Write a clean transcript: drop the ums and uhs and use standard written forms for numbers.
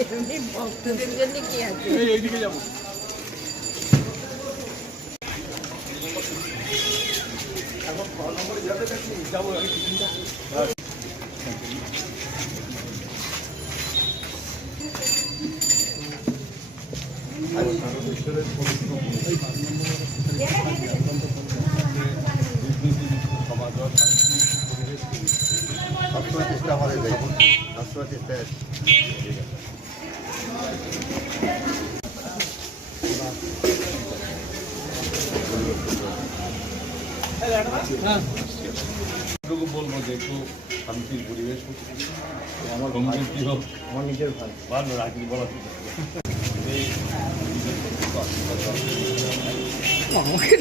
এমনি ভক্তদের জন্য কি আছে? এইদিকে যাবো। এখন ফোন নম্বরে যাবে নাকি যাবো আমি টিফিনটা সবসময় চেষ্টা আমাদের দেখুন, সবসময় চেষ্টা বলবো যে একটু শান্তির পরিবেশ আমার গমনটি হোক, আমার নিজের ভালো রাখি বলা আমাকে